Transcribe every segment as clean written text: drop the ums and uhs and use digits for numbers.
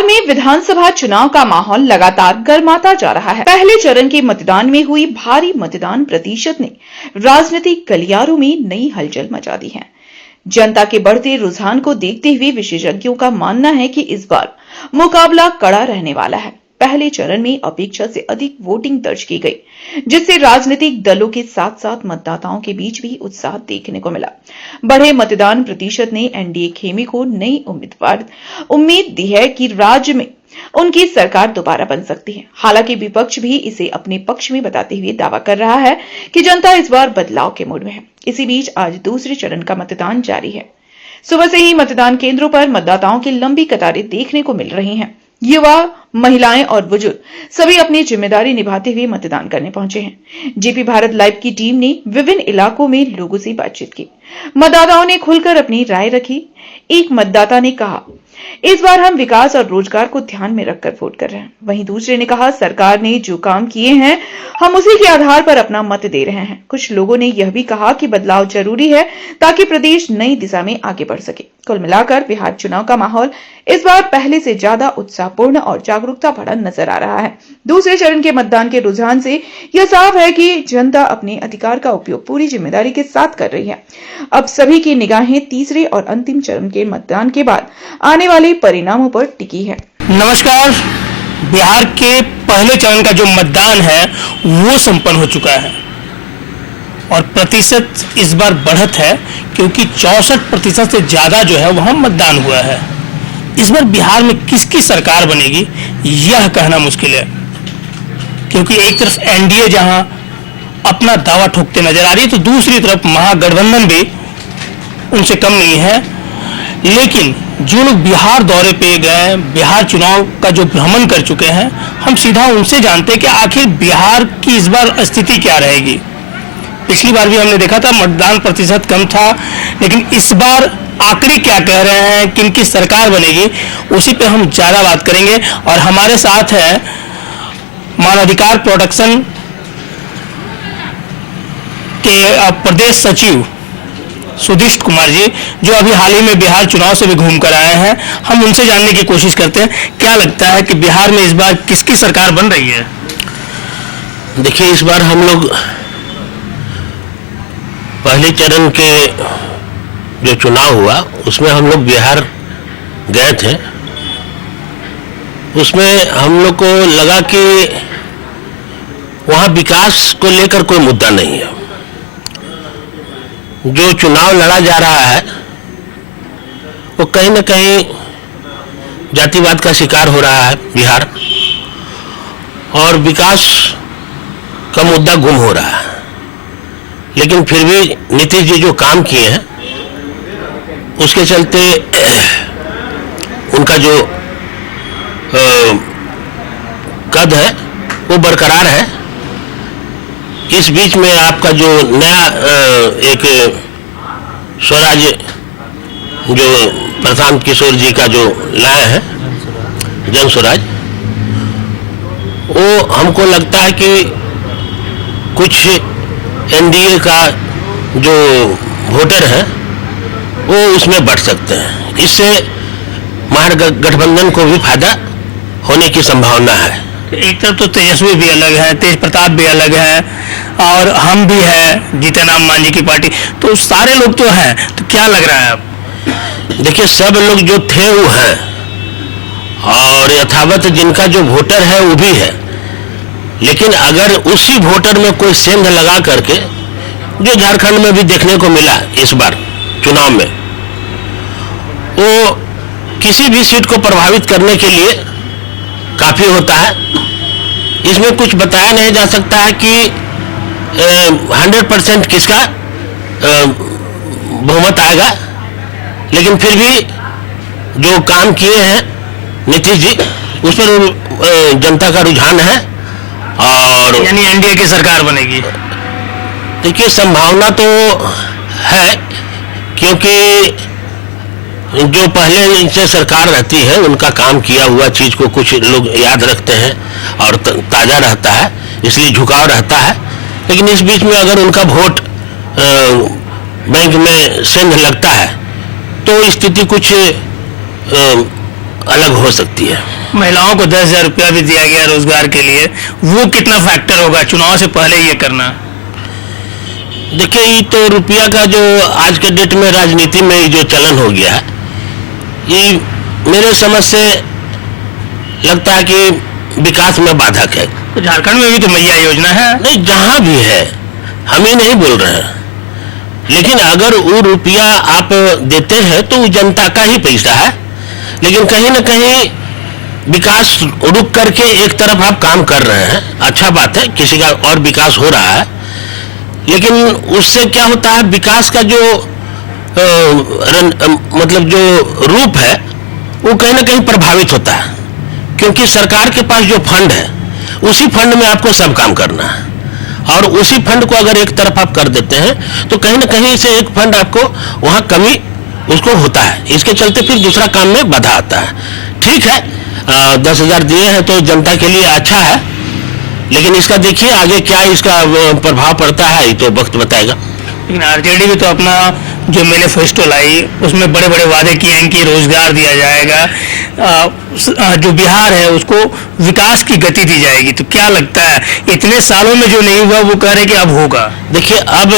बिहार में विधानसभा चुनाव का माहौल लगातार गर्माता जा रहा है। पहले चरण के मतदान में हुई भारी मतदान प्रतिशत ने राजनीतिक गलियारों में नई हलचल मचा दी है। जनता के बढ़ते रुझान को देखते हुए विशेषज्ञों का मानना है कि इस बार मुकाबला कड़ा रहने वाला है। पहले चरण में अपेक्षा से अधिक वोटिंग दर्ज की गई, जिससे राजनीतिक दलों के साथ साथ मतदाताओं के बीच भी उत्साह देखने को मिला। बढ़े मतदान प्रतिशत ने एनडीए खेमे को नई उम्मीद दी है कि राज्य में उनकी सरकार दोबारा बन सकती है। हालांकि विपक्ष भी इसे अपने पक्ष में बताते हुए दावा कर रहा है कि जनता इस बार बदलाव के मूड में है। इसी बीच आज दूसरे चरण का मतदान जारी है। सुबह से ही मतदान केंद्रों पर मतदाताओं की लंबी कतारें देखने को मिल रही हैं। युवा, महिलाएं और बुजुर्ग सभी अपनी जिम्मेदारी निभाते हुए मतदान करने पहुंचे हैं। जेपी भारत लाइव की टीम ने विभिन्न इलाकों में लोगों से बातचीत की। मतदाताओं ने खुलकर अपनी राय रखी। एक मतदाता ने कहा, इस बार हम विकास और रोजगार को ध्यान में रखकर वोट कर रहे हैं। वहीं दूसरे ने कहा, सरकार ने जो काम किए हैं हम उसी के आधार पर अपना मत दे रहे हैं। कुछ लोगों ने यह भी कहा कि बदलाव जरूरी है ताकि प्रदेश नई दिशा में आगे बढ़ सके। कुल मिलाकर बिहार चुनाव का माहौल इस बार पहले से ज्यादा उत्साहपूर्ण और जागरूकता भरा नजर आ रहा है। दूसरे चरण के मतदान के रुझान से यह साफ है कि जनता अपने अधिकार का उपयोग पूरी जिम्मेदारी के साथ कर रही है। अब सभी की निगाहें तीसरे और अंतिम चरण के मतदान के बाद आने वाले परिणामों पर टिकी है। नमस्कार। बिहार के पहले चरण का जो मतदान है वो संपन्न हो चुका है और प्रतिशत इस बार बढ़त है, क्योंकि 64% से ज्यादा जो है वहां मतदान हुआ है। इस बार बिहार में किसकी सरकार बनेगी यह कहना मुश्किल है, क्योंकि एक तरफ एनडीए जहां अपना दावा ठोकते नजर आ रही है, तो दूसरी तरफ महागठबंधन भी उनसे कम नहीं है। लेकिन जो लोग बिहार दौरे पे गए, बिहार चुनाव का जो भ्रमण कर चुके हैं, हम सीधा उनसे जानते हैं कि आखिर बिहार की इस बार स्थिति क्या रहेगी। पिछली बार भी हमने देखा था मतदान प्रतिशत कम था, लेकिन इस बार आंकड़े क्या कह रहे हैं, किनकी सरकार बनेगी, उसी पे हम ज्यादा बात करेंगे। और हमारे साथ है मानवाधिकार प्रोटेक्शन के प्रदेश सचिव सुदिष्ट कुमार जी, जो अभी हाल ही में बिहार चुनाव से भी घूम कर आए हैं। हम उनसे जानने की कोशिश करते हैं क्या लगता है कि बिहार में इस बार किसकी सरकार बन रही है। देखिए, इस बार हम लोग पहले चरण के जो चुनाव हुआ उसमें हम लोग बिहार गए थे। उसमें हम लोग को लगा कि वहाँ विकास को लेकर कोई मुद्दा नहीं है। जो चुनाव लड़ा जा रहा है वो कहीं न कहीं जातिवाद का शिकार हो रहा है बिहार, और विकास का मुद्दा गुम हो रहा है। लेकिन फिर भी नीतीश जी जो काम किए हैं उसके चलते उनका जो कद है वो बरकरार है। इस बीच में आपका जो नया एक स्वराज जो प्रशांत किशोर जी का जो लाए हैं, जन स्वराज, वो हमको लगता है कि कुछ एनडीए का जो वोटर है वो उसमें बढ़ सकते हैं। इससे महागठबंधन को भी फायदा होने की संभावना है। एक तरफ तो तेजस्वी भी अलग है, तेज प्रताप भी अलग है, और हम भी है जीतनराम मांझी की पार्टी, तो सारे लोग तो हैं। तो क्या लग रहा है अब? देखिए, सब लोग जो थे वो हैं, और यथावत जिनका जो वोटर है वो भी है। लेकिन अगर उसी वोटर में कोई सेंध लगा करके, जो झारखंड में भी देखने को मिला इस बार चुनाव में, वो किसी भी सीट को प्रभावित करने के लिए काफी होता है। इसमें कुछ बताया नहीं जा सकता है कि 100% किसका बहुमत आएगा, लेकिन फिर भी जो काम किए हैं नीतीश जी उस पर जनता का रुझान है। और यानी एनडीए की सरकार बनेगी। देखिए, संभावना तो है, क्योंकि जो पहले से सरकार रहती है उनका काम किया हुआ चीज को कुछ लोग याद रखते हैं और ताजा रहता है, इसलिए झुकाव रहता है। लेकिन इस बीच में अगर उनका वोट बैंक में सेंध लगता है तो स्थिति कुछ अलग हो सकती है। महिलाओं को 10,000 रुपया भी दिया गया रोजगार के लिए, वो कितना फैक्टर होगा चुनाव से पहले ये करना? देखिए, ये तो रुपया का जो आज के डेट में राजनीति में जो चलन हो गया है, ये मेरे समझ से लगता है कि विकास में बाधक है। तो झारखंड में भी तो मैया योजना है। नहीं, जहां भी है, हम ही नहीं बोल रहे हैं, लेकिन अगर वो रुपया आप देते हैं तो वो जनता का ही पैसा है, लेकिन कहीं ना कहीं विकास रुक करके एक तरफ आप काम कर रहे हैं, अच्छा बात है, किसी का और विकास हो रहा है, लेकिन उससे क्या होता है, विकास का जो मतलब जो रूप है वो कहीं ना कहीं प्रभावित होता है, क्योंकि सरकार के पास जो फंड है उसी फंड में आपको सब काम करना है, और उसी फंड को अगर एक तरफ आप कर देते हैं तो कहीं ना कहीं से एक फंड आपको वहां कमी उसको होता है, इसके चलते फिर दूसरा काम में बाधा आता है। ठीक है, 10,000 दिए हैं तो जनता के लिए अच्छा है, लेकिन इसका देखिए आगे क्या इसका प्रभाव पड़ता है, ये तो वक्त बताएगा। लेकिन आरजेडी भी तो अपना जो मैनिफेस्टो लाई उसमें बड़े बड़े वादे किए हैं कि रोजगार दिया जाएगा, जो बिहार है उसको विकास की गति दी जाएगी, तो क्या लगता है इतने सालों में जो नहीं हुआ वो कह रहे कि अब होगा? देखिए, अब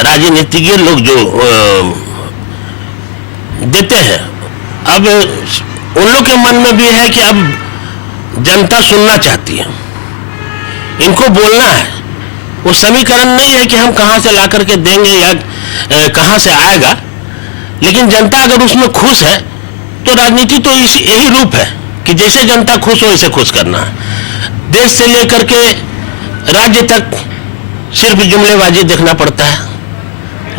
राजनीतिज्ञ लोग जो देते हैं, अब उन लोग के मन में भी है कि अब जनता सुनना चाहती है, इनको बोलना है, वो समीकरण नहीं है कि हम कहां से ला करके देंगे या कहां से आएगा, लेकिन जनता अगर उसमें खुश है तो राजनीति तो यही रूप है कि जैसे जनता खुश हो वैसे खुश करना है। देश से लेकर के राज्य तक सिर्फ जुमलेबाजी देखना पड़ता है,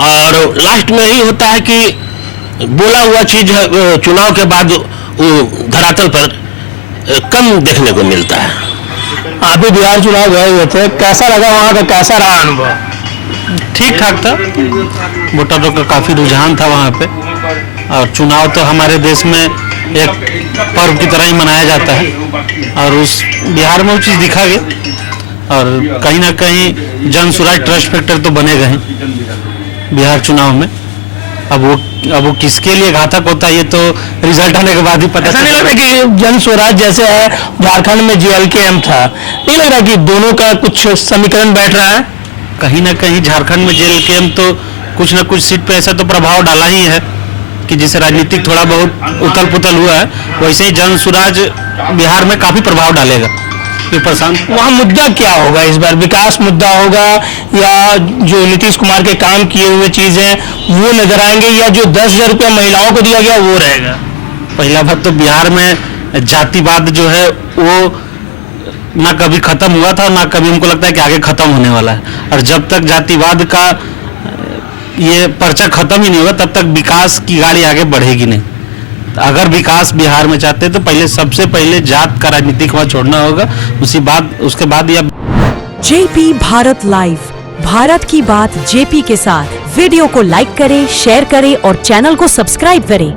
और लास्ट में यही होता है कि बोला हुआ चीज चुनाव के बाद वो धरातल पर कम देखने को मिलता है। आप भी बिहार चुनाव गए हुए थे, कैसा लगा वहाँ का, कैसा रहा अनुभव? ठीक ठाक था, वोटरों का काफ़ी रुझान था वहाँ पे, और चुनाव तो हमारे देश में एक पर्व की तरह ही मनाया जाता है, और उस बिहार में वो चीज़ दिखा गई, और कहीं ना कहीं जन स्वराज ट्रस्ट फैक्टर तो बनेगा ही बिहार चुनाव में। अब वो किसके लिए घातक होता है ये तो रिजल्ट आने के बाद ही पता। ऐसा नहीं लग रहा कि जन स्वराज जैसे है झारखंड में JLKM था, नहीं लग रहा कि दोनों का कुछ समीकरण बैठ रहा है? कहीं ना कहीं झारखंड में JLKM तो कुछ ना कुछ सीट पे ऐसा तो प्रभाव डाला ही है कि जिससे राजनीतिक थोड़ा बहुत उथल पुथल हुआ है, वैसे ही जन स्वराज बिहार में काफी प्रभाव डालेगा। प्रशांत, वहाँ मुद्दा क्या होगा इस बार? विकास मुद्दा होगा, या जो नीतीश कुमार के काम किए हुए चीजें वो नजर आएंगे, या जो 10,000 रुपया महिलाओं को दिया गया वो रहेगा? पहला बात तो बिहार में जातिवाद जो है वो ना कभी खत्म हुआ था, ना कभी हमको लगता है कि आगे खत्म होने वाला है, और जब तक जातिवाद का ये पर्चा खत्म ही नहीं होगा तब तक विकास की गाड़ी आगे बढ़ेगी नहीं। अगर विकास बिहार में चाहते हैं तो सबसे पहले जात का राजनीतिक वहां छोड़ना होगा, उसके बाद या JP भारत लाइव, भारत की बात JP के साथ। वीडियो को लाइक करें, शेयर करें और चैनल को सब्सक्राइब करें।